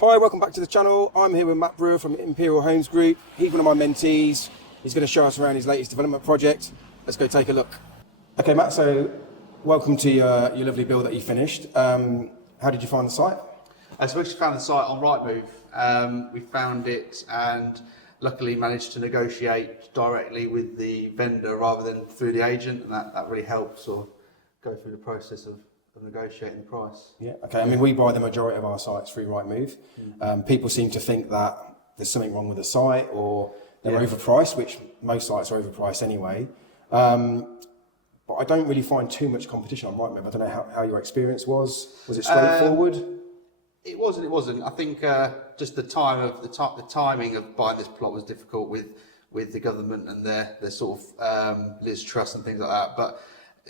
Hi, welcome back to the channel. I'm here with Matt Brewer from Imperial Homes Group. He's one of my mentees. He's going to show us around his latest development project. Let's go take a look. Okay, Matt, so welcome to your lovely build that you finished. How did you find the site? So we actually found the site on Rightmove. We found it and luckily managed to negotiate directly with the vendor rather than through the agent, and that really helps sort of go through the process of negotiating the price. Yeah, okay. I mean, we buy the majority of our sites through Rightmove. People seem to think that there's something wrong with the site or they're overpriced, which most sites are overpriced anyway. But I don't really find too much competition on Rightmove. I don't know how your experience was. Was it straightforward? It was and it wasn't. I think just the timing of buying this plot was difficult with the government and their sort of Liz Truss and things like that. But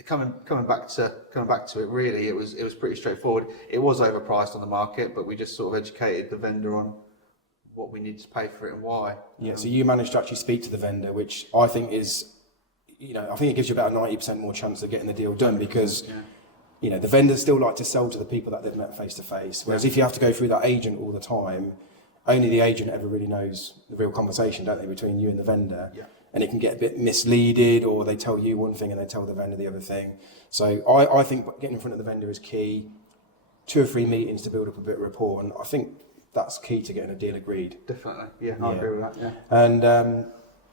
coming back to it, really, it was pretty straightforward. It was overpriced on the market, but we just sort of educated the vendor on what we needed to pay for it and why. Yeah. So you managed to actually speak to the vendor, which I think is, I think it gives you about a 90% more chance of getting the deal done because. Yeah. The vendors still like to sell to the people that they've met face to face. Whereas if you have to go through that agent all the time, only the agent ever really knows the real conversation, don't they, between you and the vendor? Yeah. And it can get a bit misleaded, or they tell you one thing and they tell the vendor the other thing. So I think getting in front of the vendor is key. 2 or 3 meetings to build up a bit of rapport, and I think that's key to getting a deal agreed. Definitely, yeah, I agree with that. Yeah. And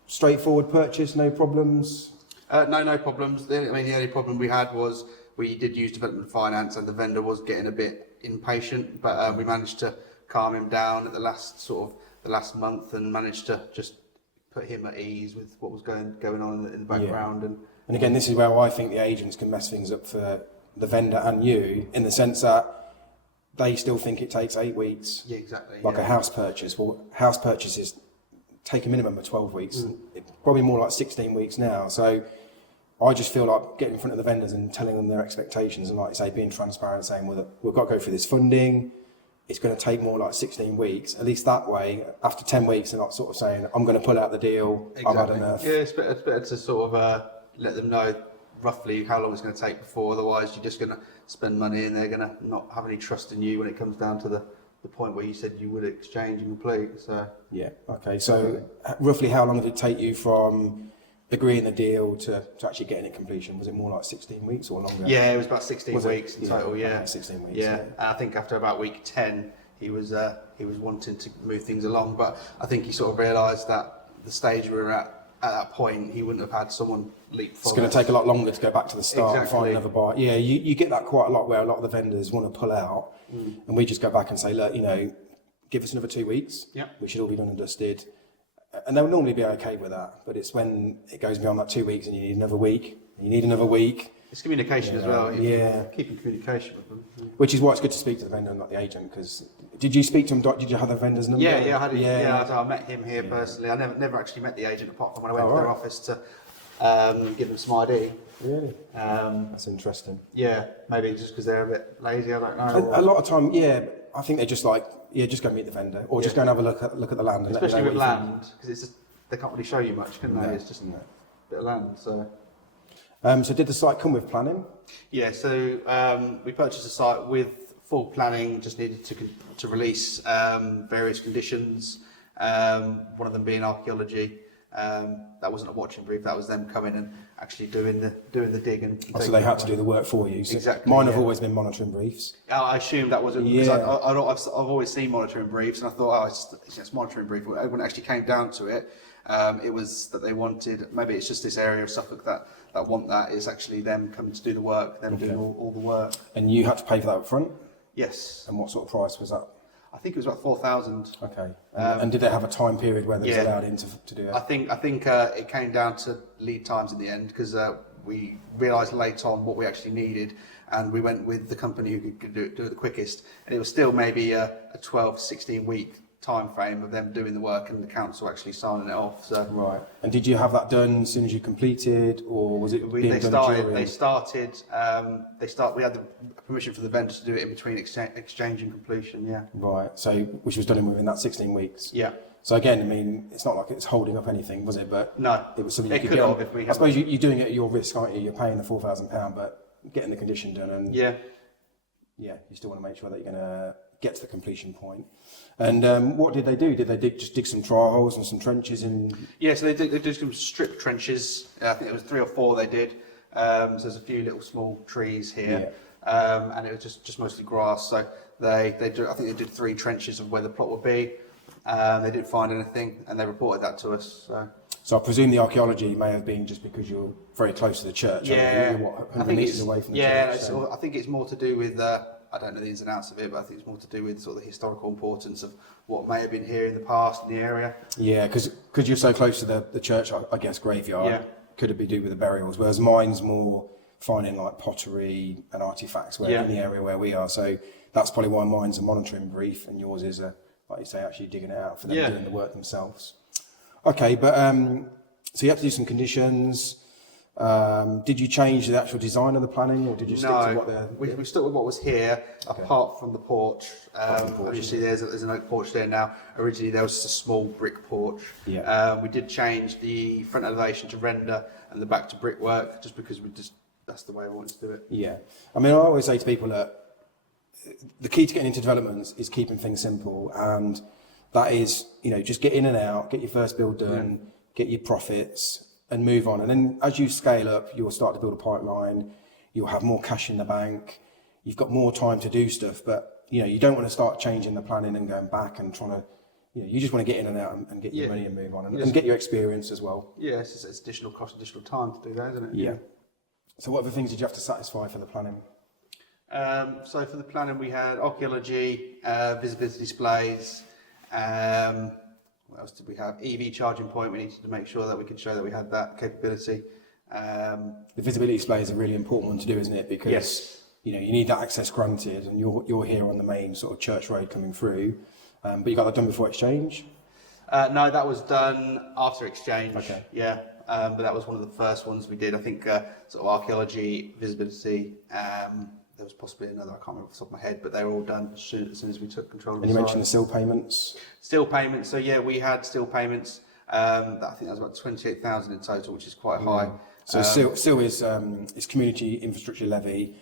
straightforward purchase, no problems. No problems. The only problem we had was we did use development finance, and the vendor was getting a bit impatient, but we managed to calm him down at the last month, and managed to just put him at ease with what was going on in the background. Yeah. And again, this is where I think the agents can mess things up for the vendor and you, in the sense that they still think it takes 8 weeks. Yeah, exactly. Like a house purchase. Well, house purchases take a minimum of 12 weeks. It's probably more like 16 weeks now. So I just feel like getting in front of the vendors and telling them their expectations, and like I say, being transparent, saying, well, we've got to go through this funding. It's going to take more like 16 weeks. At least that way, after 10 weeks, they're not sort of saying, I'm going to pull out the deal. Exactly. I've had enough. Yeah, it's better to sort of let them know roughly how long it's going to take before. Otherwise, you're just going to spend money and they're going to not have any trust in you when it comes down to the point where you said you would exchange and complete. So yeah, okay. So roughly how long did it take you from agreeing the deal to actually getting it completion? Was it more like 16 weeks or longer? Yeah, it was about 16 weeks in total. Yeah, 16 weeks. Yeah, and I think after about week 10, he was wanting to move things along, but I think he sort of realised that the stage we were at that point, he wouldn't have had someone leap forward. It's going to take a lot longer to go back to the start and find another buyer. Yeah, you get that quite a lot, where a lot of the vendors want to pull out, and we just go back and say, look, give us another 2 weeks. Yeah, we should all be done and dusted. And they'll normally be okay with that, but it's when it goes beyond that 2 weeks and you need another week, It's communication as well. Keeping communication with them. Which is why it's good to speak to the vendor and not the agent, because did you speak to him, did you have the vendor's number? Yeah, I had it. I met him here personally. I never actually met the agent apart from when I went to their office to give them some ID. Really? That's interesting. Yeah, maybe just because they're a bit lazy, I don't know. A lot of time, I think they're just like, just go meet the vendor, or just go and have a look at the land. And especially with land, because they can't really show you much, can they? It's just a bit of land, so. So did the site come with planning? Yeah, so we purchased a site with full planning, just needed to release various conditions, one of them being archaeology. That wasn't a watching brief, that was them coming and actually doing the dig. So they had to do the work for you. So exactly. Mine have always been monitoring briefs. I assumed that was because I've always seen monitoring briefs, and I thought, it's monitoring brief. When it actually came down to it, it was that they wanted, maybe it's just this area of Suffolk that want that, is actually them coming to do the work, them doing all the work. And you had to pay for that up front? Yes. And what sort of price was that? I think it was about 4,000. Okay. And did they have a time period where they was allowed in to do it? I think it came down to lead times in the end, because we realised late on what we actually needed, and we went with the company who could do it the quickest. And it was still maybe a 12, 16 week time frame of them doing the work and the council actually signing it off. So right. And did you have that done as soon as you completed, or was it being done during? We had the permission for the vendor to do it in between exchange and completion. Yeah. Right. So which was done within that 16 weeks. Yeah. So again, I mean, it's not like it's holding up anything, was it? But no, it was something you could have get. If we I suppose you're doing it at your risk, aren't you? You're paying the £4,000, but getting the condition done, and you still want to make sure that you're going to get to the completion point. And what did they do? Did they just dig some trial holes and some trenches in? Yeah, so they did some strip trenches. I think it was 3 or 4 they did. So there's a few little small trees here, and it was just mostly grass. So I think they did 3 trenches of where the plot would be. They didn't find anything, and they reported that to us. So I presume the archaeology may have been just because you're very close to the church. Yeah, you're, what, 100 metres away from the church. Yeah, So. I think it's more to do with, I don't know the ins and outs of it, but I think it's more to do with sort of the historical importance of what may have been here in the past in the area. Yeah, because you're so close to the church, I guess, graveyard, could it be due with the burials, whereas mine's more finding like pottery and artefacts where in the area where we are. So that's probably why mine's a monitoring brief and yours is like you say, actually digging it out for them doing the work themselves. Okay, but so you have to do some conditions. Did you change the actual design of the planning, or did you stick to what we stuck with what was here, apart from the porch. Obviously, there's an oak porch there now. Originally, there was just a small brick porch. Yeah. We did change the front elevation to render and the back to brickwork, just because that's the way we wanted to do it. Yeah. I mean, I always say to people that the key to getting into developments is keeping things simple, and that is, just get in and out, get your first build done, get your profits, and move on. And then as you scale up, you'll start to build a pipeline, you'll have more cash in the bank, you've got more time to do stuff, but you don't want to start changing the planning and going back and trying to, you just want to get in and out and get your money and move on, and get your experience as well. Yeah, it's additional cost, additional time to do that, isn't it? Yeah. So what other things did you have to satisfy for the planning? So for the planning, we had archaeology, visibility displays. What else did we have? EV charging point. We needed to make sure that we could show that we had that capability. The visibility displays are really important one to do, isn't it? Because you need that access granted, and you're here on the main sort of church road coming through. But you got that done before exchange? No, that was done after exchange. Okay. Yeah, but that was one of the first ones we did. I think sort of archaeology, visibility. There was possibly another, I can't remember off the top of my head, but they were all done as soon as we took control of the And you site. mentioned the still payments? Still payments, so yeah, we had still payments. I think that was about 28,000 in total, which is quite high. So still is community infrastructure levy.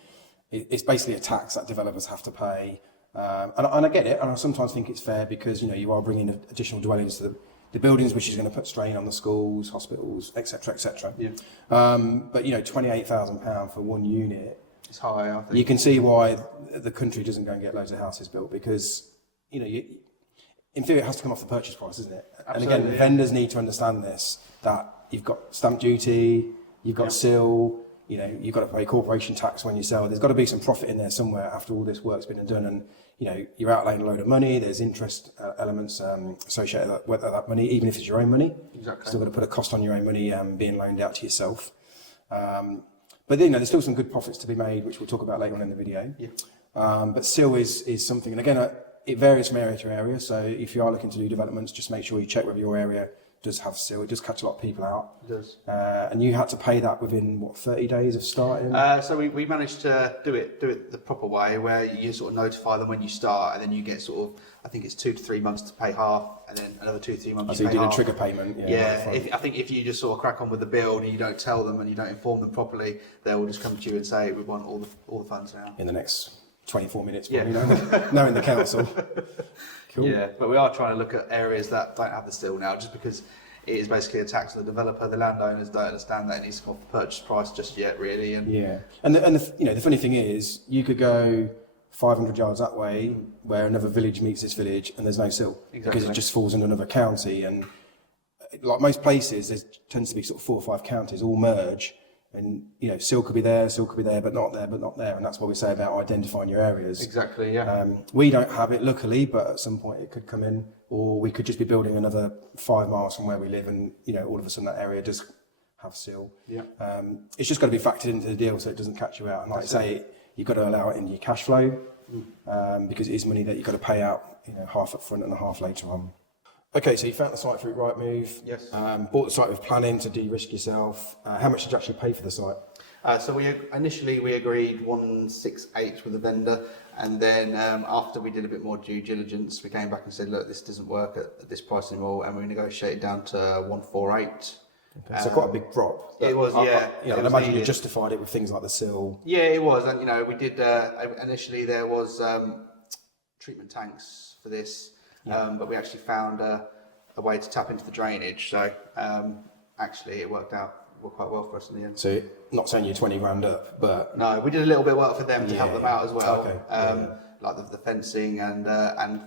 It's basically a tax that developers have to pay. And I get it, and I sometimes think it's fair because, you are bringing additional dwellings to the buildings, which is going to put strain on the schools, hospitals, etc., etc. Yeah. But, £28,000 for one unit, It's high, I think. you can see why the country doesn't go and get loads of houses built because, in theory it has to come off the purchase price, isn't it? Absolutely, and again, vendors need to understand this, that you've got stamp duty, you've got SIL, you've got to pay corporation tax when you sell. There's got to be some profit in there somewhere after all this work's been done, and you're outlaying a load of money. There's interest elements associated with that money, even if it's your own money. Exactly. Still got to put a cost on your own money being loaned out to yourself. But there's still some good profits to be made, which we'll talk about later on in the video. Yeah. But SIL is something, and again, it varies from area to area. So if you are looking to do developments, just make sure you check whether your area does have SIL. It does catch a lot of people out. It does. And you had to pay that within 30 days of starting? So we managed to do it the proper way, where you sort of notify them when you start, and then you get sort of, I think it's 2 to 3 months to pay half, and then another 2 to 3 months So to pay half. you did a trigger payment? Yeah. I think if you just sort of crack on with the build and you don't tell them and you don't inform them properly, they will just come to you and say, we want all the funds now. In the next 24 minutes, probably, knowing the council. Cool. Yeah, but we are trying to look at areas that don't have the SIL now, just because it is basically a tax on the developer. The landowners don't understand that it needs to come off the purchase price just yet, really. And the funny thing is, you could go 500 yards that way, where another village meets this village, and there's no SIL because it just falls into another county. And like most places, there tends to be sort of 4 or 5 counties all merge. And SIL could be there, but not there, and that's what we say about identifying your areas. Exactly, yeah. We don't have it, luckily, but at some point it could come in, or we could just be building another 5 miles from where we live, and all of a sudden that area does have SIL. Yeah. It's just got to be factored into the deal so it doesn't catch you out. And like I say, you've got to allow it into your cash flow, because it is money that you've got to pay out, half up front and a half later on. Okay, so you found the site through Rightmove. Yes. Bought the site with planning to de-risk yourself. How much did you actually pay for the site? So we agreed 168 with the vendor, and then after we did a bit more due diligence, we came back and said, look, this doesn't work at this price anymore, and we negotiated down to 148. Okay, so quite a big drop. It was, yeah. I imagine you justified it with things like the SIL. Yeah, it was, and we did initially there was treatment tanks for this, but we actually found a way to tap into the drainage. So actually, it worked out quite well for us in the end. So, not saying you're 20 grand up, but no, we did a little bit of work for them to help them out as well. Okay. Like the fencing and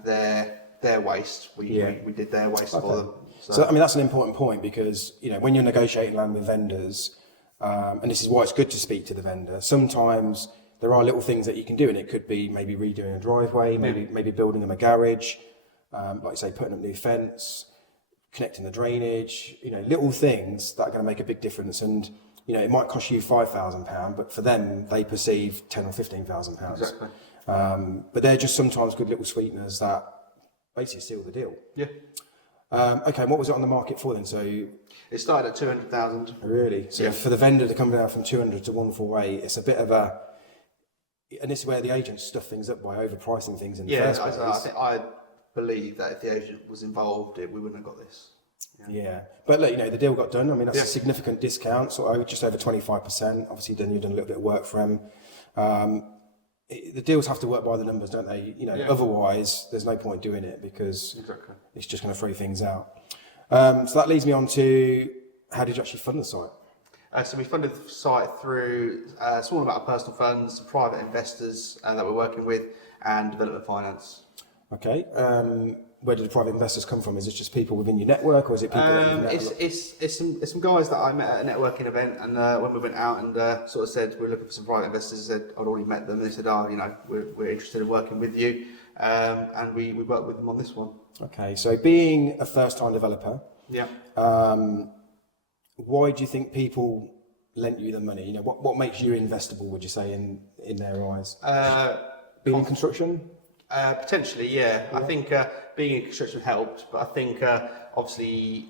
their waste. We did their waste for them. So I mean, that's an important point, because when you're negotiating land with vendors, and this is why it's good to speak to the vendor. Sometimes there are little things that you can do, and it could be maybe redoing a driveway, maybe building them a garage, like you say, putting up new fence, connecting the drainage. Little things that are going to make a big difference. And it might cost you £5,000, but for them, they perceive £10,000 or £15,000. Exactly. But they're just sometimes good little sweeteners that basically seal the deal. Yeah. Okay, and what was it on the market for then? So it started at 200,000. Really? So for the vendor to come down from 200 to 148, it's a bit of a, and this is where the agents stuff things up by overpricing things in the first place. I believe that if the agent was involved, we wouldn't have got this. Yeah. But look, the deal got done. I mean, that's a significant discount, so just over 25%. Obviously, then you've done a little bit of work for them. The deals have to work by the numbers, don't they? Otherwise, there's no point doing it, because it's just going to throw things out. So that leads me on to, how did you actually fund the site? So we funded the site through a small amount of personal funds, private investors that we're working with, and development finance. Okay. Where did the private investors come from? Is it just people within your network, or is it people? It's some guys that I met at a networking event, and when we went out and sort of said we're looking for some private investors, I said I'd already met them, and they said, we're interested in working with you, and we worked with them on this one. Okay, so being a first-time developer, yeah. Why do you think people lent you the money? What makes you investable, would you say, in their eyes? Being in construction? Potentially, yeah. I think being in construction helped, but I think obviously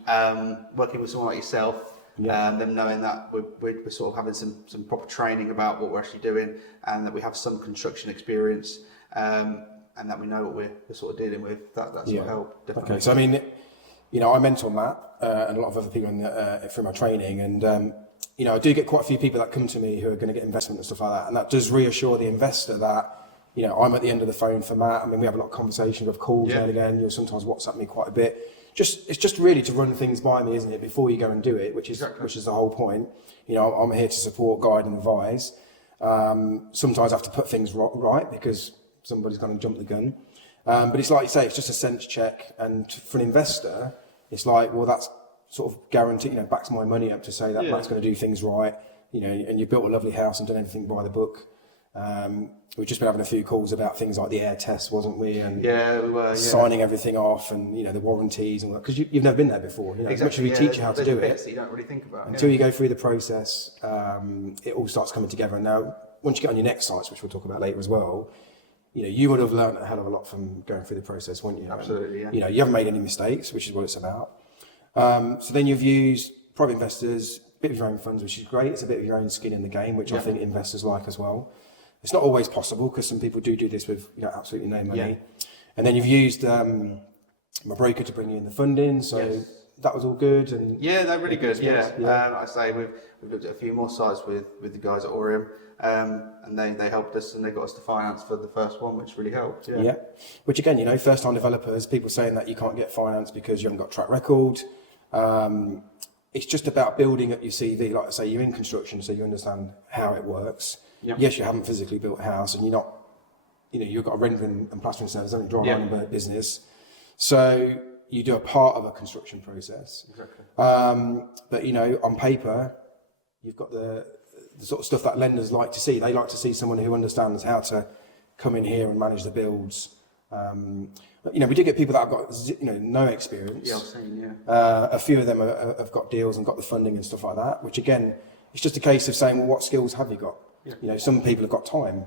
working with someone like yourself, them knowing that we're sort of having some proper training about what we're actually doing, and that we have some construction experience, and that we know what we're sort of dealing with. That's what helped, definitely. Okay, so I mean, I mentor Matt and a lot of other people through my training, and I do get quite a few people that come to me who are going to get investment and stuff like that, and that does reassure the investor that I'm at the end of the phone for Matt. I mean, we have a lot of conversations with calls now and again. You'll sometimes WhatsApp me quite a bit. It's just really to run things by me, isn't it, before you go and do it, which is the whole point. I'm here to support, guide, and advise. Sometimes I have to put things right because somebody's going to jump the gun. But it's like you say, it's just a sense check, and for an investor, it's like, well, that's sort of guaranteed. Backs my money up to say that Matt's going to do things right. And you built a lovely house and done everything by the book. We've just been having a few calls about things like the air test, wasn't we? And we were signing everything off, and the warranties and all that, because you've never been there before. As much as we teach you how to do it, you don't really think about until you go through the process. It all starts coming together. And now, once you get on your next sites, which we'll talk about later as well, you would have learned a hell of a lot from going through the process, wouldn't you? Absolutely, and, you haven't made any mistakes, which is what it's about. So then you've used private investors, a bit of your own funds, which is great. It's a bit of your own skin in the game, which I think investors like as well. It's not always possible, because some people do this with absolutely no money. Yeah. And then you've used my broker to bring you in the funding, so that was all good. And they're really good. Like I say, we've looked at a few more sites with the guys at Orium, and they helped us, and they got us the finance for the first one, which really helped. Yeah. Which again, first-time developers, people saying that you can't get finance because you haven't got track record. It's just about building up your CV. Like I say, you're in construction, so you understand how it works. Yep. Yes, you haven't physically built a house, and you're not, you've got a rendering and plastering service, only dry line and business. So you do a part of a construction process. Exactly. But on paper, you've got the sort of stuff that lenders like to see. They like to see someone who understands how to come in here and manage the builds. We do get people that have got no experience. I've seen, a few of them have got deals and got the funding and stuff like that. Which again, it's just a case of saying, well, what skills have you got? Some people have got time.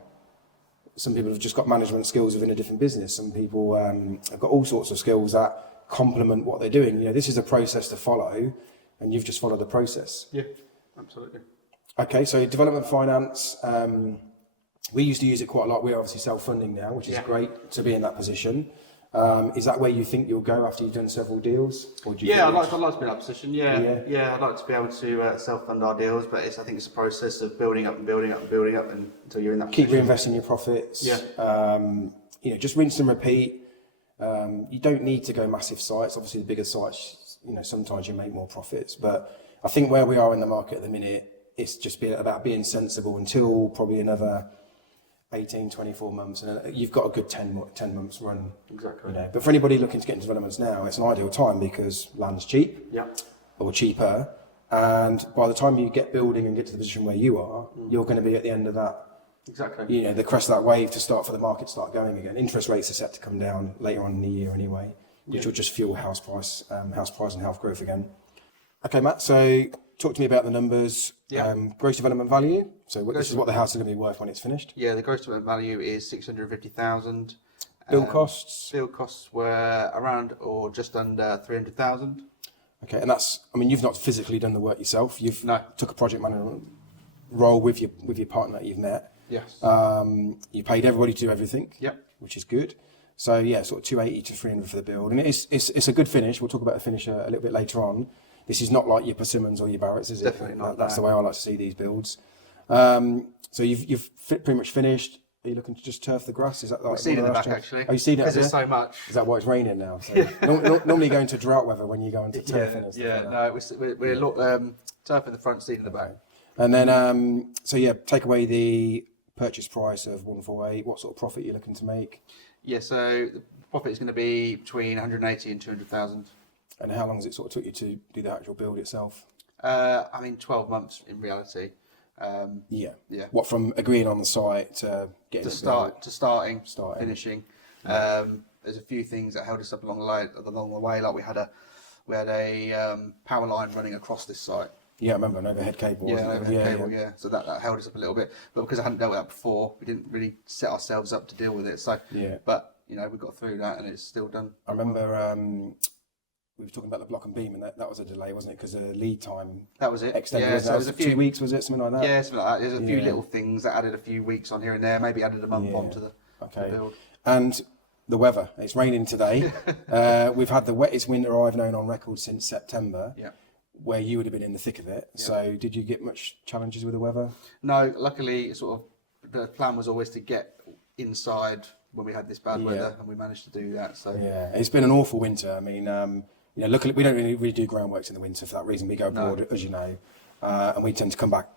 Some people have just got management skills within a different business. Some people have got all sorts of skills that complement what they're doing. This is a process to follow, and you've just followed the process. Yeah, absolutely. Okay, so development finance, we used to use it quite a lot. We're obviously self-funding now, which is great to be in that position. Is that where you think you'll go after you've done several deals? Or do you I'd like to be in that position. I'd like to be able to self-fund our deals, but I think it's a process of building up and building up and building up until you're in that Keep position. reinvesting your profits. just rinse and repeat. You don't need to go massive sites. Obviously, the bigger sites, sometimes you make more profits. But I think where we are in the market at the minute, it's just about being sensible until probably another 18, 24 months, and you've got a good 10 months run. Exactly. But for anybody looking to get into developments now, it's an ideal time because land's cheap, or cheaper, and by the time you get building and get to the position where you are, you're going to be at the end of that. Exactly. The crest of that wave to start for the market to start going again. Interest rates are set to come down later on in the year anyway, which will just fuel house price and house growth again. Okay, Matt. So talk to me about the numbers. Gross development value. So this is what the house is going to be worth when it's finished. Yeah, the gross development value is 650,000. Build costs. Build costs were around or just under 300,000. Okay, and that's. I mean, you've not physically done the work yourself. You've No. took a project management role with your partner that you've met. Yes. You paid everybody to do everything. Yep. Which is good. So yeah, sort of 280 to 300 for the build, and it's a good finish. We'll talk about the finish a little bit later on. This is not like your Persimmons or your Barretts, is it? Definitely not. That's the way I like to see these builds. So you've pretty much finished. Are you looking to just turf the grass? Is that like? We've seen it in the back actually. Oh, you've seen it? Because there's so much. Is that why it's raining now? So normally you go into drought weather when you go into turfing and stuff like that. No, we're turfing the front, seed in the back. And then, take away the purchase price of 148. What sort of profit are you looking to make? Yeah, so the profit is going to be between 180 and 200,000. And how long has it sort of took you to do the actual build itself? 12 months in reality. Yeah. What from agreeing on the site to getting starting, finishing. There's a few things that held us up along the way. Like we had a power line running across this site. Yeah, I remember an overhead cable. Yeah. So that held us up a little bit. But because I hadn't dealt with that before, we didn't really set ourselves up to deal with it. So but we got through that and it's still done. I remember we were talking about the block and beam, and that was a delay, wasn't it? Because the lead time. That was it. Extended. Yeah, so it was a few 2 weeks, was it? Something like that. Yeah, something like that. There's a few little things that added a few weeks on here and there. Maybe added a month onto the build. And the weather. It's raining today. We've had the wettest winter I've known on record since September. Yeah. Where you would have been in the thick of it. Yeah. So did you get much challenges with the weather? No, luckily, the plan was always to get inside when we had this bad weather, and we managed to do that. So it's been an awful winter. I mean, luckily we don't really do groundworks in the winter for that reason. We go abroad, as you know, and we tend to come back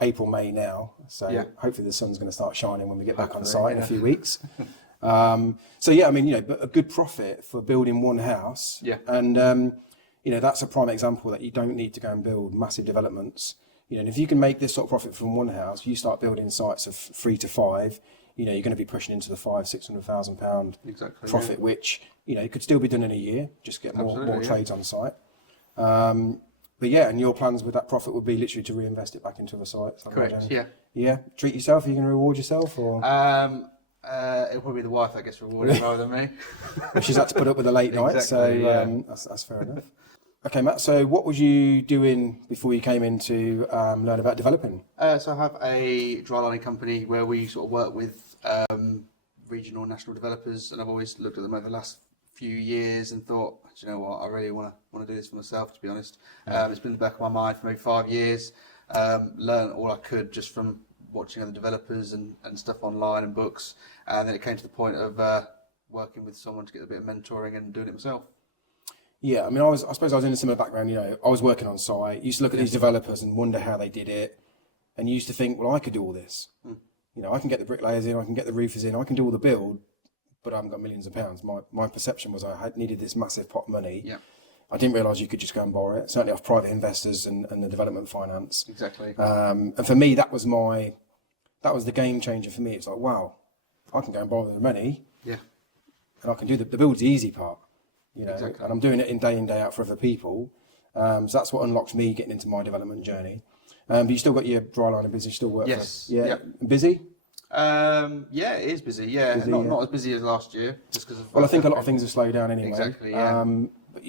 April, May now. So hopefully the sun's going to start shining when we get back on site in a few weeks. But a good profit for building one house. Yeah. And that's a prime example that you don't need to go and build massive developments. And if you can make this sort of profit from one house, you start building sites of 3 to 5. You're going to be pushing into the £500,000-600,000 profit, which it could still be done in a year. Just get more trades on site. And your plans with that profit would be literally to reinvest it back into the site. Correct. Yeah. Yeah. Treat yourself. Are you going to reward yourself, or? It'll probably be the wife, I guess, rewarding rather than me. Well, she's had to put up with the late night, that's fair enough. Okay, Matt, so what was you doing before you came in to learn about developing? So I have a dry lining company where we sort of work with regional and national developers, and I've always looked at them over the last few years and thought, do you know what, I really want to do this for myself, to be honest. It's been in the back of my mind for maybe 5 years. Learned all I could just from watching other developers and stuff online and books, and then it came to the point of working with someone to get a bit of mentoring and doing it myself. Yeah, I mean, I suppose I was in a similar background. I was working on site, used to look at these developers and wonder how they did it, and used to think, well, I could do all this. I can get the bricklayers in, I can get the roofers in, I can do all the build, but I haven't got millions of pounds. My perception was I needed this massive pot of money. Yeah. I didn't realise you could just go and borrow it, certainly off private investors and the development finance. Exactly. And for me, that was the game changer for me. It's like, wow, I can go and borrow the money. Yeah. And I can do the build's the easy part. Exactly. And I'm doing it in day out for other people. So that's what unlocked me getting into my development journey. But you still got your dry lining business, you still work Yes. for? Yeah. Yep. Busy? It is busy. Yeah. Busy, not as busy as last year, just because of. Well, I think a lot of things have slowed down anyway. Exactly. Yeah. But,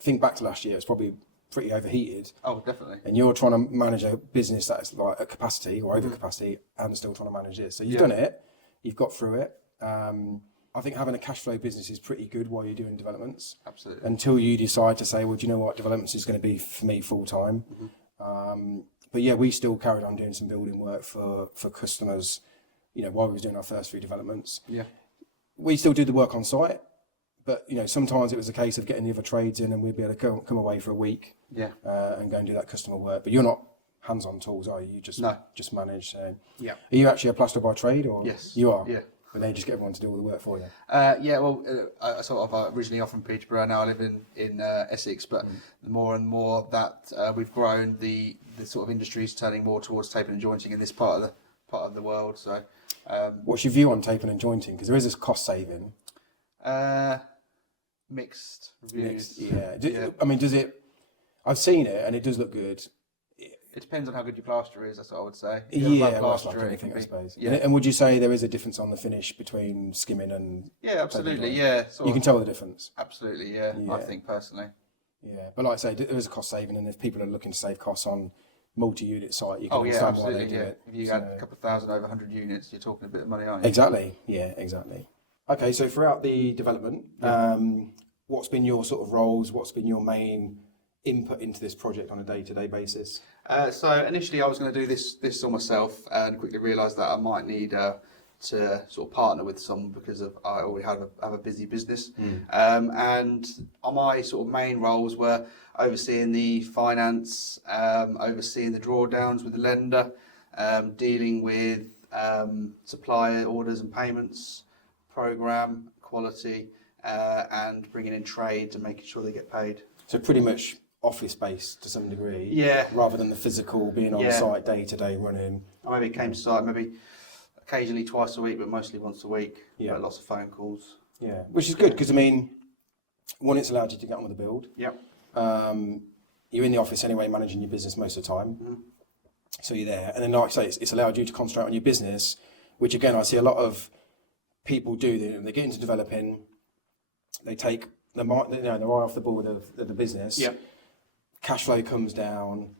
think back to last year, it's probably pretty overheated. Oh, definitely. And you're trying to manage a business that's like at capacity or over capacity and still trying to manage it. So you've done it, you've got through it. I think having a cash flow business is pretty good while you're doing developments. Absolutely. Until you decide to say, well, do you know what, developments is going to be for me full time. But yeah, we still carried on doing some building work for customers, while we was doing our first 3 developments. Yeah. we still do the work on site, but sometimes it was a case of getting the other trades in, and we'd be able to come away for a week, and go and do that customer work. But you're not hands-on tools, are you? You just manage. So. Yeah. Are you actually a plasterer by trade, or Yes. You are? Yeah. But they just get everyone to do all the work for you. I sort of originally off from Peterborough. Now I live in Essex, but the more and more that we've grown, the sort of industry is turning more towards taping and jointing in this part of the world. So, what's your view on taping and jointing? Because there is this cost saving. Mixed reviews. I mean, does it? I've seen it, and it does look good. It depends on how good your plaster is. That's what I would say. Like anything, I suppose. Yeah. And would you say there is a difference on the finish between skimming and? Yeah, absolutely. Yeah, you can tell the difference. Absolutely. Yeah, I think personally. Yeah, but like I say, there is a cost saving, and if people are looking to save costs on multi-unit site, you can understand why they do it. If you had a couple of thousand over 100 units, you're talking a bit of money, aren't you? Exactly. Yeah, exactly. Okay, so throughout the development, what's been your sort of roles? What's been your main input into this project on a day-to-day basis? So initially I was going to do this all myself, and quickly realised that I might need to sort of partner with someone because I already have a busy business. And my sort of main roles were overseeing the finance, overseeing the drawdowns with the lender, dealing with supplier orders and payments, program, quality, and bringing in trades and making sure they get paid. So pretty much office-based to some degree, rather than the physical being on site day-to-day running. I maybe came to site maybe occasionally twice a week, but mostly once a week. Yeah, lots of phone calls. Yeah, which is good because I mean, one, it's allowed you to get on with the build. Yep. You're in the office anyway, managing your business most of the time, so you're there. And then, like I say, it's allowed you to concentrate on your business, which again I see a lot of people do. They get into developing, they take their eye off the ball of the business. Yep. Cash flow comes down.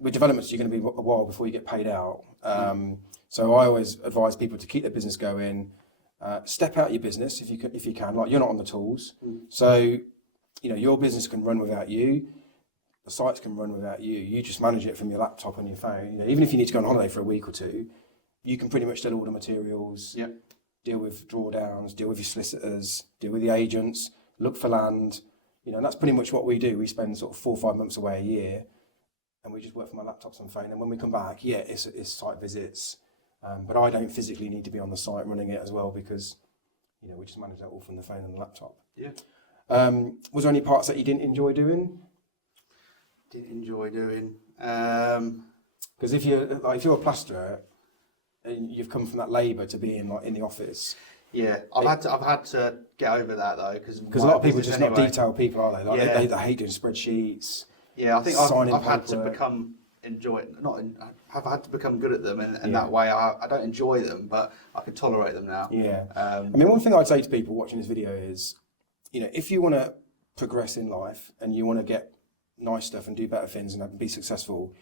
With developments, you're going to be a while before you get paid out. So I always advise people to keep their business going. Step out your business if you can. Like, you're not on the tools, so your business can run without you. The sites can run without you. You just manage it from your laptop and your phone. Even if you need to go on holiday for a week or two, you can pretty much still order materials. Yep. Deal with drawdowns. Deal with your solicitors. Deal with the agents. Look for land. And that's pretty much what we do. We spend sort of 4 or 5 months away a year, and we just work from our laptops and phone. And when we come back, it's site visits. But I don't physically need to be on the site running it as well because, we just manage that all from the phone and the laptop. Yeah. Was there any parts that you didn't enjoy doing? Didn't enjoy doing. Because if you're a plasterer and you've come from that labour to being like in the office. Yeah, I've had to get over that though because a lot of people are just not detailed people, are they? Like they hate doing spreadsheets. Yeah, I think I've had to become I've had to become good at them, and that way I don't enjoy them, but I can tolerate them now. Yeah. I mean, one thing I'd say to people watching this video is, if you want to progress in life and you want to get nice stuff and do better things and be successful,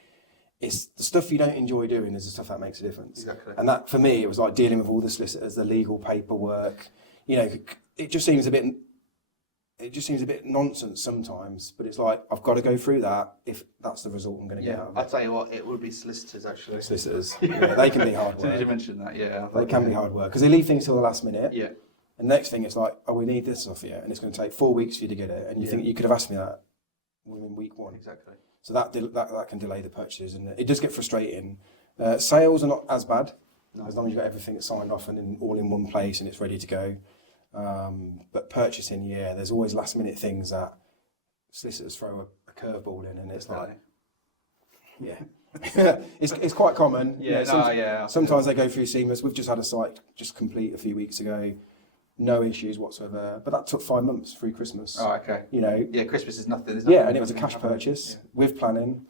it's the stuff you don't enjoy doing is the stuff that makes a difference. Exactly. And that, for me, it was like dealing with all the solicitors, the legal paperwork. It just seems a bit nonsense sometimes, but it's like, I've got to go through that if that's the result I'm going to get out of it. I'll tell you what, it would be solicitors actually. Solicitors, they can be hard work. Did you mention that? Yeah. They can be hard work because they leave things till the last minute. Yeah. And the next thing it's like, we need this off you, and it's going to take 4 weeks for you to get it, and you think you could have asked me that within week 1. Exactly. So that can delay the purchases, and it does get frustrating. Sales are not as bad, as long as you've got everything signed off and all in one place and it's ready to go. But purchasing, there's always last minute things that solicitors throw a curveball in, and it's like, it's quite common. Sometimes they go through seamless. We've just had a site just complete a few weeks ago, no issues whatsoever. But that took 5 months through Christmas. Oh, okay. Christmas is nothing. And it was a cash purchase with planning.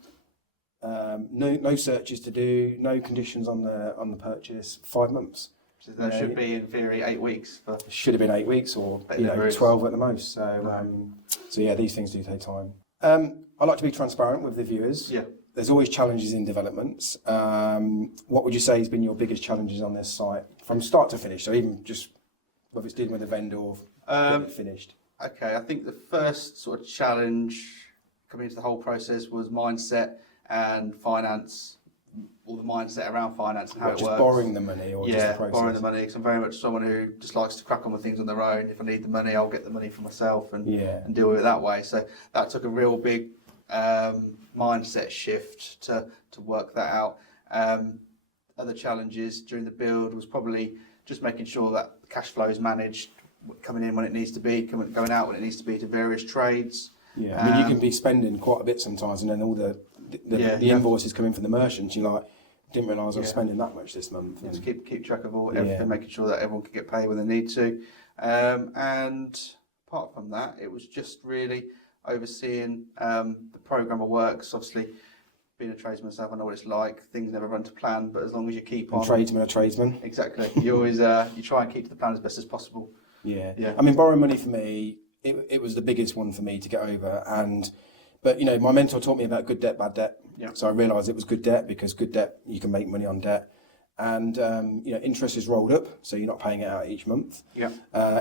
No searches to do, no conditions on the purchase. 5 months. So there should be in theory 8 weeks. Should have been 8 weeks or 12 at the most. So these things do take time. I like to be transparent with the viewers. Yeah. There's always challenges in developments. What would you say has been your biggest challenges on this site from start to finish? So even just whether it's dealing with a vendor or getting it finished. Okay, I think the first sort of challenge coming into the whole process was mindset and finance all the mindset around finance and how What, it just works. borrowing the money or just the process? Borrowing the money. Because I'm very much someone who just likes to crack on with things on their own. If I need the money, I'll get the money for myself and deal with it that way. So that took a real big mindset shift to work that out. Other challenges during the build was probably just making sure that the cash flow is managed, coming in when it needs to be, going out when it needs to be to various trades. Yeah, I mean, you can be spending quite a bit sometimes, and then all the invoices come in from the merchants. You're like, didn't realise I was spending that much this month. Just keep track of everything, making sure that everyone can get paid when they need to. And apart from that, it was just really overseeing the programme of works. Obviously, being a tradesman myself, I know what it's like. Things never run to plan, but as long as you keep on. Tradesmen are tradesmen. Exactly. You always you try and keep to the plan as best as possible. Yeah. I mean, borrowing money for me, it was the biggest one for me to get over. But you know, my mentor taught me about good debt, bad debt. Yeah. So I realised it was good debt, because good debt, you can make money on debt. And you know, interest is rolled up, so you're not paying it out each month. Yeah.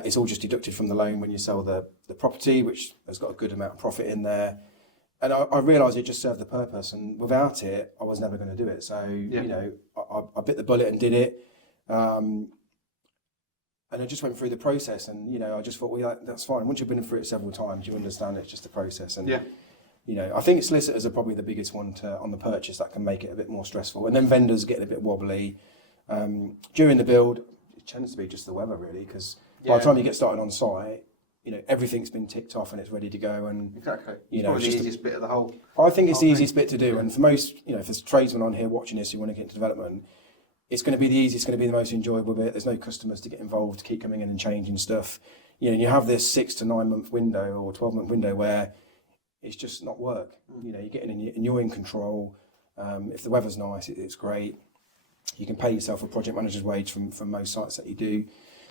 It's all just deducted from the loan when you sell the property, which has got a good amount of profit in there. And I realised it just served the purpose, and without it, I was never going to do it. So you know, I bit the bullet and did it. And I just went through the process, and you know, I just thought, well, yeah, that's fine. Once you've been through it several times, you understand it's just a process. And you know, I think solicitors are probably the biggest one on the purchase that can make it a bit more stressful. And then vendors getting a bit wobbly during the build. It tends to be just the weather, really, because by the time you get started on site, you know, everything's been ticked off and it's ready to go. And exactly, you know, it's the easiest bit of the whole. I think it's the easiest bit to do. And for most, you know, if there's tradesmen on here watching this who want to get into development, it's going to be the easiest, it's going to be the most enjoyable bit. There's no customers to get involved, to keep coming in and changing stuff. You know, and you have this 6 to 9 month window or 12-month window where it's just not work. You know, you're getting in and you're in control. If the weather's nice, it's great. You can pay yourself a project manager's wage from most sites that you do.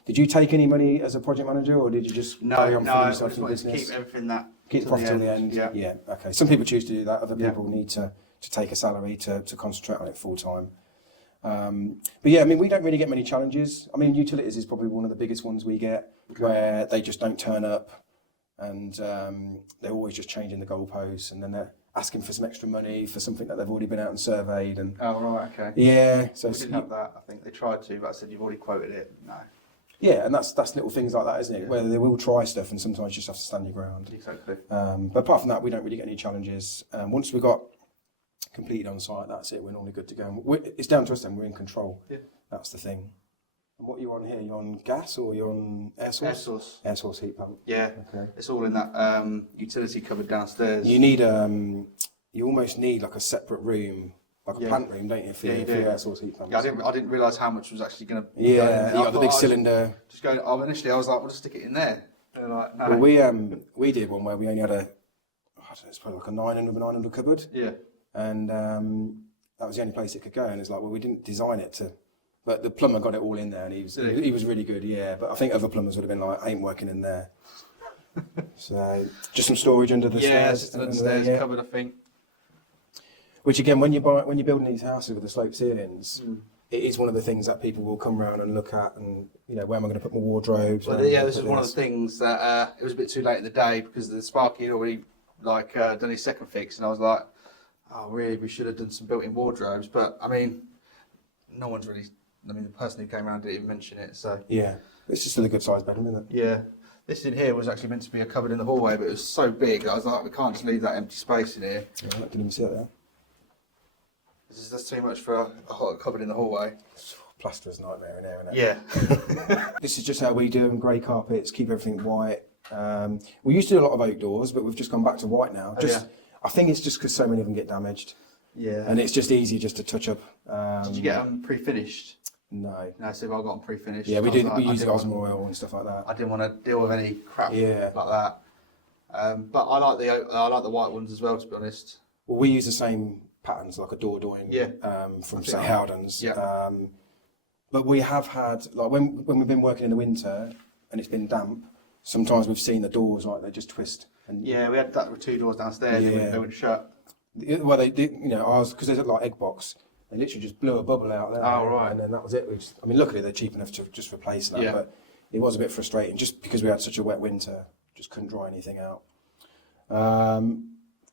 Did you take any money as a project manager, or did you just carry on filling yourself in the business? Keep everything that. Keep the profit till the end. Yeah. Okay. Some people choose to do that. Other people need to take a salary to concentrate on it full time. But yeah, I mean, we don't really get many challenges. I mean, utilities is probably one of the biggest ones we get, where they just don't turn up, and they're always just changing the goalposts, and then they're asking for some extra money for something that they've already been out and surveyed. And oh right, okay. Yeah, so we didn't have that. I think they tried to, but I said you've already quoted it. No. Yeah, and that's little things like that, isn't it? Where they will try stuff, and sometimes you just have to stand your ground. Exactly. But apart from that, we don't really get any challenges. Once we've got completed on site, that's it. We're normally good to go. It's down to us then. We're in control. Yeah. That's the thing. And what are you on here? You're on gas or you're on air source? Air source. Air source heat pump. Yeah. Okay. It's all in that utility cupboard downstairs. You need you almost need like a separate room, like a plant room, don't you? For your air source heat pump. Yeah, I didn't realise how much was actually going to. Yeah, you got the big cylinder. Just going. Oh, initially I was like, we'll just stick it in there. And like, no. Well, we did one where we only had it's probably like a 900 cupboard. Yeah. And that was the only place it could go. And it's like, well, we didn't design it to, but the plumber got it all in there, and he was really good. Yeah, but I think other plumbers would have been like, I ain't working in there. So just some storage under the stairs. Yeah, just under the stairs cupboard, I think. Which again, when you're building these houses with the sloped ceilings, it is one of the things that people will come around and look at, and you know, where am I going to put my wardrobes? Well, yeah, this is one of the things that it was a bit too late in the day because the Sparky had already done his second fix, and I was like, oh, really? We should have done some built-in wardrobes, but I mean, no one's really. I mean, the person who came around didn't even mention it, so yeah, it's just still a good sized bedroom, isn't it? Yeah. This in here was actually meant to be a cupboard in the hallway, but it was so big that I was like, we can't just leave that empty space in here. Yeah, I didn't even see it there. That's too much for a cupboard in the hallway. Plaster's a nightmare in there, isn't it? Yeah. This is just how we do them, grey carpets, keep everything white. We used to do a lot of oak doors, but we've just gone back to white now. I think it's just because so many of them get damaged. Yeah. And it's just easier just to touch up. Did you get them pre-finished? No. No, so I got them pre-finished. Yeah, we use Osmo oil and stuff like that. I didn't want to deal with any crap like that. But I like the white ones as well, to be honest. Well, we use the same patterns, like a door doing from St Howden's. Yeah. But we have had, like when we've been working in the winter and it's been damp, sometimes we've seen the doors like they just twist. And yeah, we had that with 2 doors downstairs. They wouldn't shut. Well, they did, you know, ours, because there's like egg box, they literally just blew a bubble out there. Oh, right. And then that was it. I mean, luckily they're cheap enough to just replace that, but it was a bit frustrating just because we had such a wet winter, just couldn't dry anything out.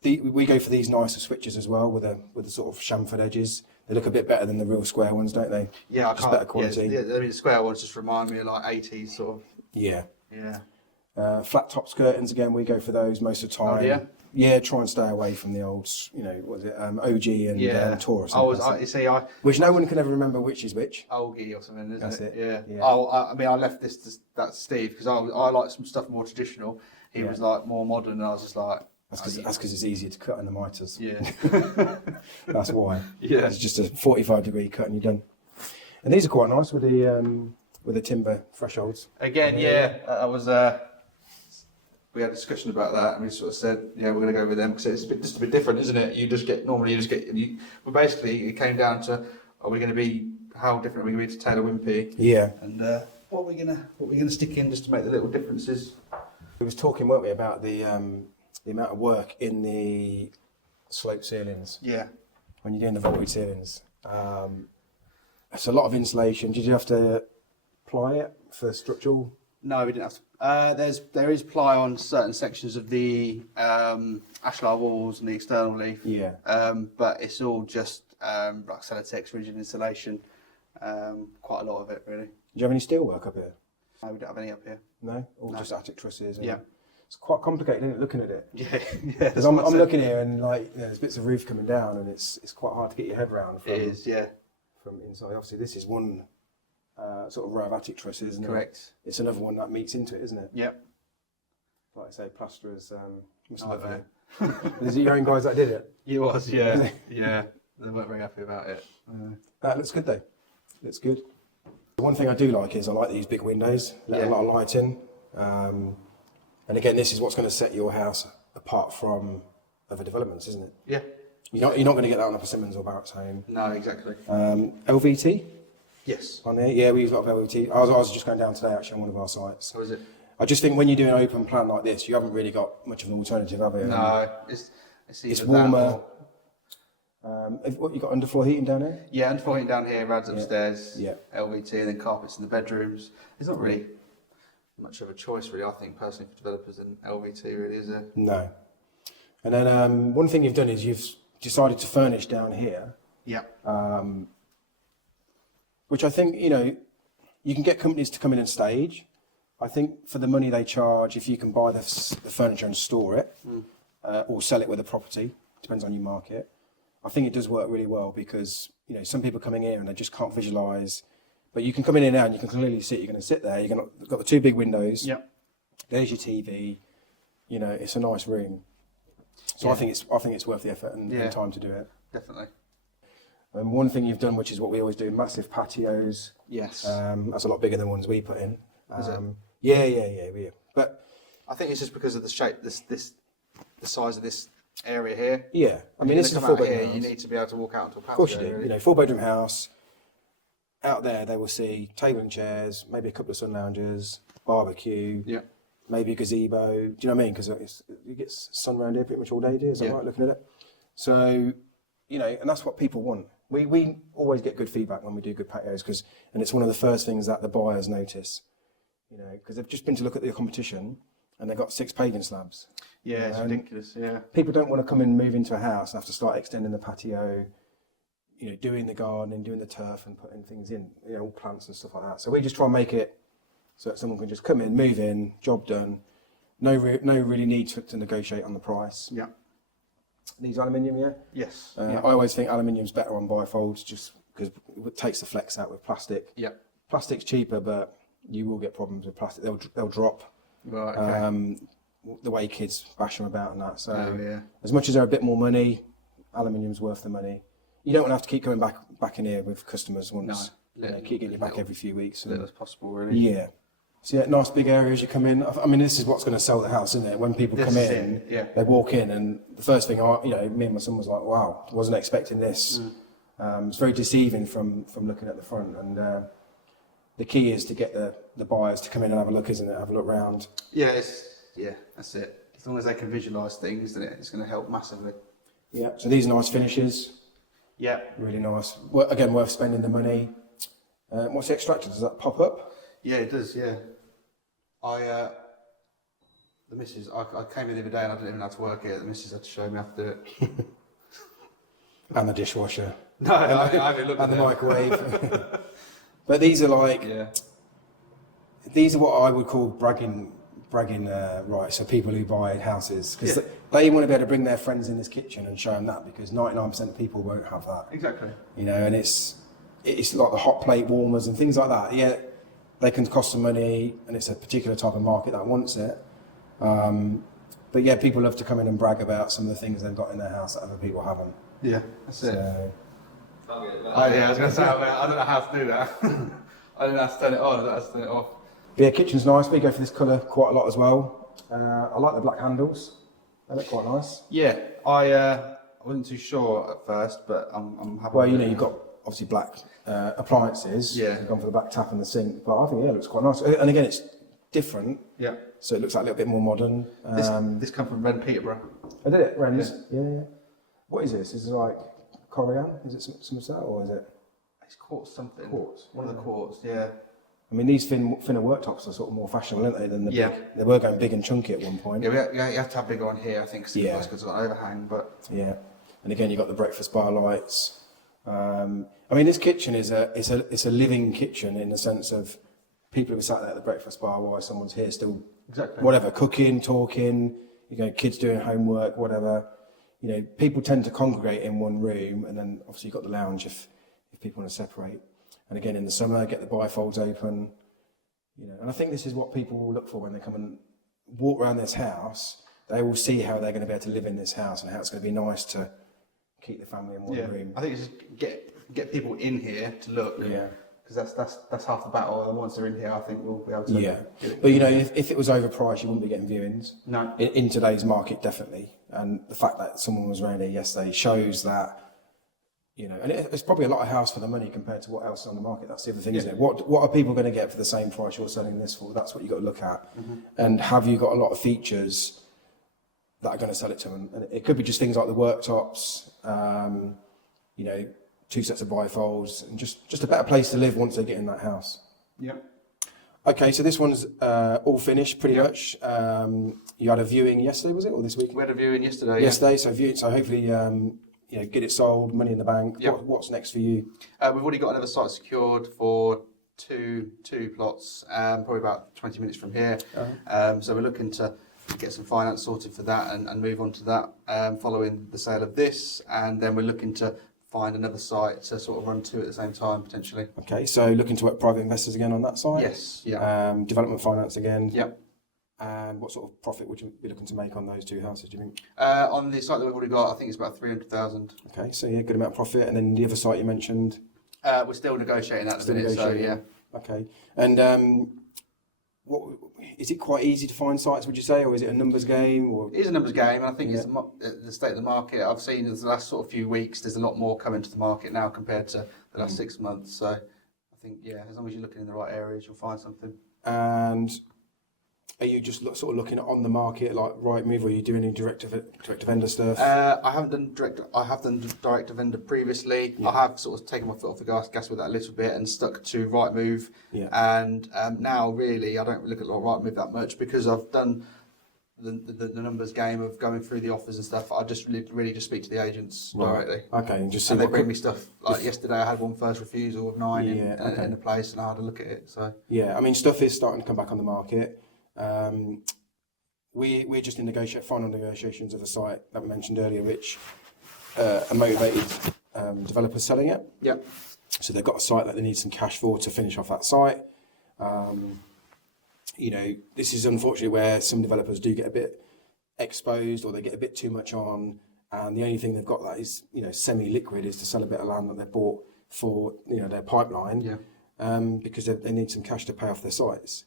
we go for these nicer switches as well with the sort of chamfered edges. They look a bit better than the real square ones, don't they? Yeah, just better quality. Yeah, I mean, the square ones just remind me of like 80s sort of. Yeah. Yeah. Flat top skirtings again. We go for those most of the time. Oh, yeah. Yeah, try and stay away from the old, what is it, OG and Taurus. Which no one can ever remember which is which. Olgie or something, isn't That's it? it. Yeah. I mean, I left that Steve because I like some stuff more traditional. He was like more modern, and I was just like. That's because it's easier to cut in the miters. Yeah. That's why. Yeah. It's just a 45-degree cut and you're done. And these are quite nice with the timber thresholds. Again, I was. We had a discussion about that, and we sort of said, we're going to go with them because it's just a bit different, isn't it? Well, basically, it came down to, how different are we going to be to Taylor Wimpey? Yeah. And what are we going to stick in just to make the little differences? We was talking, weren't we, about the amount of work in the slope ceilings. Yeah. When you're doing the vaulted ceilings, it's a lot of insulation. Did you have to ply it for structural? No, we didn't have to. There is ply on certain sections of the ashlar walls and the external leaf. Yeah. But it's all just like Celotex rigid insulation. Quite a lot of it, really. Do you have any steel work up here? No, we don't have any up here. No, all just attic trusses. Yeah. It's quite complicated, isn't it, looking at it? Yeah. Because I'm looking here and there's bits of roof coming down and it's quite hard to get your head around. It is, yeah. From inside, obviously, this is one sort of row of attic trusses, isn't it? Correct. It's another one that meets into it, isn't it? Yep. Like I say, plasterers must love it. Is it your own guys that did it? It was, yeah. Yeah. They weren't very happy about it. That looks good though. Looks good. The one thing I do like is I like these big windows, let a lot of light in. And again, this is what's going to set your house apart from other developments, isn't it? Yeah. You're not going to get that on a Persimmons or Barrett's home. No, exactly. LVT? Yes. On there? Yeah, we've got LVT. I was just going down today actually on one of our sites. How is it? I just think when you do an open plan like this, you haven't really got much of an alternative, have you? No, it's warmer. What you got underfloor heating down there? Yeah, underfloor heating down here, rads upstairs. Yeah. LVT, and then carpets in the bedrooms. There's not really much of a choice, really. I think personally for developers, and LVT really is a no. And then one thing you've done is you've decided to furnish down here. Yeah. Which I think you can get companies to come in and stage. I think for the money they charge, if you can buy the furniture and store it, or sell it with a property, depends on your market. I think it does work really well because some people coming here and they just can't visualise. But you can come in here now and you can clearly see you're going to sit there. You've got the two big windows. Yep. There's your TV. It's a nice room. So I think it's worth the effort and time to do it. Definitely. And one thing you've done, which is what we always do, massive patios. Yes. That's a lot bigger than ones we put in. Is it? Yeah. But I think it's just because of the shape, the size of this area here. Yeah, I mean, this is a 4-bedroom house. You need to be able to walk out into a patio. Of course you do. Really. 4-bedroom house. Out there, they will see table and chairs, maybe a couple of sun loungers, barbecue, maybe a gazebo. Do you know what I mean? Because you get sun around here pretty much all day. Is that right? Looking at it. So, and that's what people want. We always get good feedback when we do good patios and it's one of the first things that the buyers notice. Because they've just been to look at the competition and they've got 6 paving slabs. Yeah, it's ridiculous. Yeah. People don't want to come and move into a house and have to start extending the patio, doing the gardening, doing the turf and putting things in, all plants and stuff like that. So we just try and make it so that someone can just come in, move in, job done. No really need to negotiate on the price. Yeah. These aluminium, yeah? Yes. I always think aluminium's better on bifolds just because it takes the flex out with plastic. Yeah. Plastic's cheaper, but you will get problems with plastic. They'll drop. Right. Okay. The way kids bash them about and that. So as much as they're a bit more money, aluminium's worth the money. You don't want to have to keep going back in here with customers once. No. Keep getting you back every few weeks. As little as possible, really. Yeah. So nice big areas you come in. I mean, this is what's going to sell the house, isn't it? When people come in, they walk in, and the first thing me and my son was like, "Wow, wasn't expecting this." It's very deceiving from looking at the front, and the key is to get the buyers to come in and have a look, isn't it? Have a look round. Yeah, that's it. As long as they can visualise things, then it's going to help massively. Yeah. So these are nice finishes. Yeah. Really nice. Again, worth spending the money. What's the extractor? Does that pop up? Yeah, it does. Yeah. The missus, I came in the other day and I didn't even know how to work it. The missus had to show me how to do it. And the dishwasher. No, I haven't looked at And the them. microwave. But these are like, Yeah. these are what I would call bragging rights. So people who buy houses, because Yeah. they want to be able to bring their friends in this kitchen and show them that, because 99% of people won't have that. Exactly. You know, and it's like the hot plate warmers and things like that. Yeah, they can cost some money, and it's a particular type of market that wants it. But yeah, people love to come in and brag about some of the things they've got in their house that other people haven't. Yeah, that's it. So, Oh yeah, I was going to say, I don't know how to do that. I don't know how to turn it on, I don't know how to turn it off. but yeah, kitchen's nice. We go for this colour quite a lot as well. I like the black handles. They look quite nice. Yeah, I wasn't too sure at first, but I'm happy. Well, with you know, it. you've got obviously black appliances. Yeah. You've gone for the black tap and the sink, but I think yeah, it looks quite nice. And again, it's different, Yeah. so it looks like a little bit more modern. This come from Peterborough. I did it, Ren's. Yeah. What is this? Is it like coriander? Is it some of that, or is it It's quartz something. quartz? One of the quartz, yeah. I mean, these thinner worktops are sort of more fashionable, aren't they? Than the Yeah. big. They were going big and chunky at one point. Yeah, you have to have bigger on here, I think, Yeah. because it's got an overhang, but Yeah, and again, you've got the breakfast bar lights. I mean, this kitchen is a living kitchen in the sense of people who are sat there at the breakfast bar while someone's here still, exactly. whatever, cooking, talking, you know, kids doing homework, whatever. You know, people tend to congregate in one room, and then obviously you've got the lounge if people want to separate. And again, in the summer, get the bifolds open. You know, and I think this is what people will look for when they come and walk around this house. They will see how they're going to be able to live in this house and how it's going to be nice to keep the family in one room. I think it's just get people in here to look. Yeah. Because that's half the battle. And once they're in here, I think we'll be able to. Yeah, get it. but you know, if it was overpriced, you wouldn't be getting viewings. No. In today's market, definitely. And the fact that someone was around here yesterday shows that, you know, and it's probably a lot of house for the money compared to what else is on the market. That's the other thing, isn't it? What are people going to get for the same price you're selling this for? That's what you've got to look at. And have you got a lot of features that are going to sell it to them? And it could be just things like the worktops, you know, 2 sets of bifolds, and just a better place to live once they get in that house. Yeah. Okay, so this one's all finished pretty much. You had a viewing yesterday, was it, or this week? We had a viewing yesterday. Yesterday, so hopefully, you know, get it sold, money in the bank. Yep. What's next for you? We've already got another site secured for two plots, probably about 20 minutes from here. So we're looking to get some finance sorted for that and move on to that following the sale of this, and then we're looking to find another site to sort of run two at the same time potentially. Okay, so looking to work private investors again on that side? Yes. Yeah. Development finance again? Yep. And what sort of profit would you be looking to make on those two houses, do you think? On the site that we've already got, I think it's about 300,000. Okay, so yeah, good amount of profit. And then the other site you mentioned? We're still negotiating that at the minute, so yeah. Okay. And what is it quite easy to find sites, would you say, or is it a numbers game? Or It is a numbers game, and I think it's the state of the market. I've seen in the last sort of few weeks, there's a lot more coming to the market now compared to the last 6 months. So I think, yeah, as long as you're looking in the right areas, you'll find something. And are you just sort of looking at on the market like Rightmove, or are you doing any direct to vendor stuff? I haven't done direct to vendor previously. Yeah. I have sort of taken my foot off the gas with that a little bit and stuck to Rightmove. Yeah. And now really I don't look at Rightmove that much because I've done the numbers game of going through the offers and stuff. I just really just speak to the agents directly. Okay, and just see And they what bring me stuff. Like yesterday I had one first refusal of 9 Yeah, in the place, and I had a look at it. So Yeah, I mean, stuff is starting to come back on the market. We're just in final negotiations of a site that we mentioned earlier, which a motivated developer selling it. yeah, So they've got a site that they need some cash for to finish off that site. You know, this is unfortunately where some developers do get a bit exposed, or they get a bit too much on, and the only thing they've got that is, you know, semi-liquid is to sell a bit of land that they've bought for, you know, their pipeline. yeah. Because they need some cash to pay off their sites.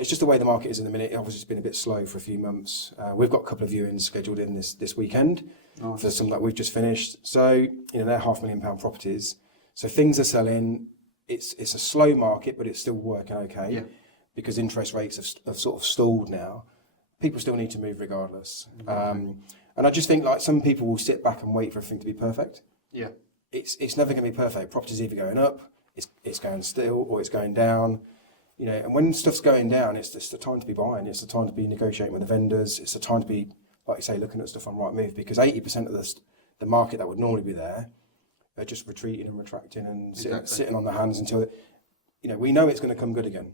It's just the way the market is in the minute. Obviously, it's been a bit slow for a few months. We've got a couple of viewings scheduled in this weekend for some that we've just finished. So, you know, they're £500,000 properties. So things are selling. It's a slow market, but it's still working okay. Yeah. Because interest rates have sort of stalled now. People still need to move regardless. And I just think like some people will sit back and wait for everything to be perfect. Yeah. It's never going to be perfect. Property's either going up, it's going still, or it's going down. You know, and when stuff's going down, it's the time to be buying. It's the time to be negotiating with the vendors. It's the time to be, like you say, looking at stuff on Rightmove, because 80% of the market that would normally be there are just retreating and retracting and sitting on their hands until, you know, we know it's going to come good again.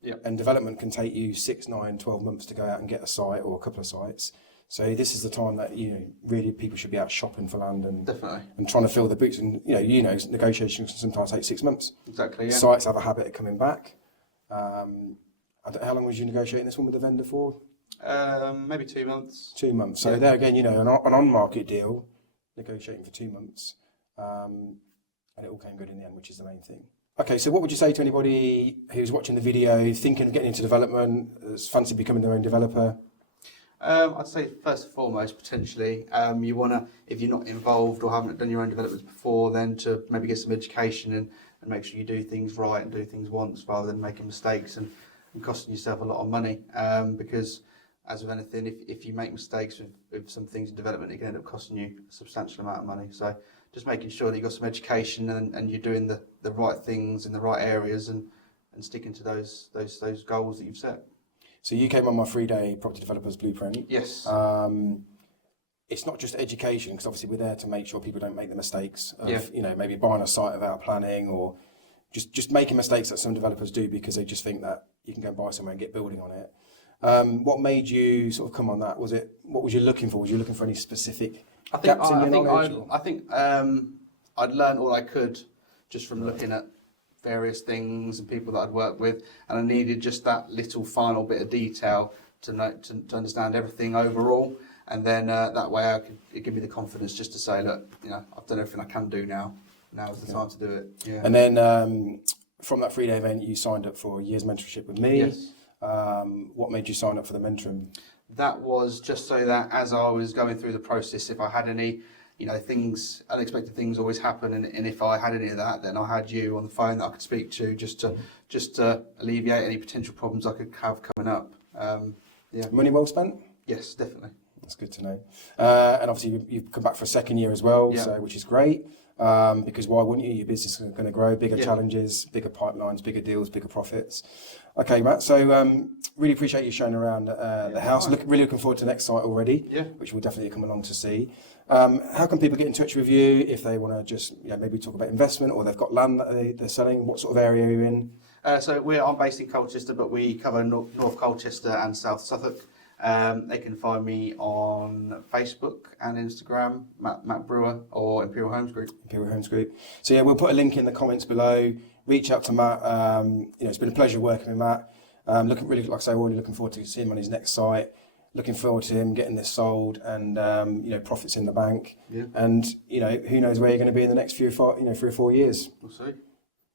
Yeah. And development can take you 6, 9, 12 months to go out and get a site or a couple of sites. So this is the time that, you know, really people should be out shopping for land and trying to fill the boots. And you know, negotiations can sometimes take 6 months. Exactly. Yeah. Sites have a habit of coming back. I don't know, how long was you negotiating this one with the vendor for? Maybe 2 months. 2 months. So there again, you know, an on-market deal, negotiating for 2 months, and it all came good in the end, which is the main thing. Okay, so what would you say to anybody who's watching the video, thinking of getting into development, has fancy becoming their own developer? I'd say first and foremost, potentially, you want to, if you're not involved or haven't done your own developments before, then to maybe get some education and make sure you do things right and do things once rather than making mistakes and costing yourself a lot of money. Because as with anything, if you make mistakes with some things in development, it can end up costing you a substantial amount of money. So just making sure that you've got some education and you're doing the right things in the right areas and sticking to those goals that you've set. So you came on my 3-day property developers blueprint. Yes. It's not just education, because obviously we're there to make sure people don't make the mistakes of, Yeah. you know, maybe buying a site without planning or just making mistakes that some developers do because they just think that you can go buy somewhere and get building on it. What made you sort of come on that? What was you looking for? Was you looking for any specific gaps in your knowledge? I think I'd learned all I could just from looking at various things and people that I'd worked with, and I needed just that little final bit of detail to understand everything overall, and then that way it give me the confidence just to say, look, you know, I've done everything I can do now. Now is the time to do it. Yeah. And then from that 3-day event, you signed up for a year's mentorship with me. Yes. What made you sign up for the mentoring? That was just so that as I was going through the process, if I had any, you know, unexpected things always happen, and if I had any of that, then I had you on the phone that I could speak to just to alleviate any potential problems I could have coming up. Yeah. Money well spent? Yes, definitely. That's good to know. And obviously you've come back for a second year as well, Yeah. so which is great. Because why wouldn't you? Your business is going to grow, bigger Yeah. challenges, bigger pipelines, bigger deals, bigger profits. Okay, Matt. So really appreciate you showing around the house. Really looking forward to the next site already, Yeah. which we'll definitely come along to see. How can people get in touch with you if they want to just maybe talk about investment or they've got land that they're selling? What sort of area are you in? So I'm based in Colchester, but we cover North Colchester and South Suffolk. They can find me on Facebook and Instagram, Matt Brewer, or Imperial Homes Group. Imperial Homes Group. So yeah, we'll put a link in the comments below. Reach out to Matt. It's been a pleasure working with Matt. Really, like I say, already looking forward to seeing him on his next site. Looking forward to him getting this sold and profits in the bank. Yeah. And who knows where you're going to be in the next 3 or 4 years. We'll see.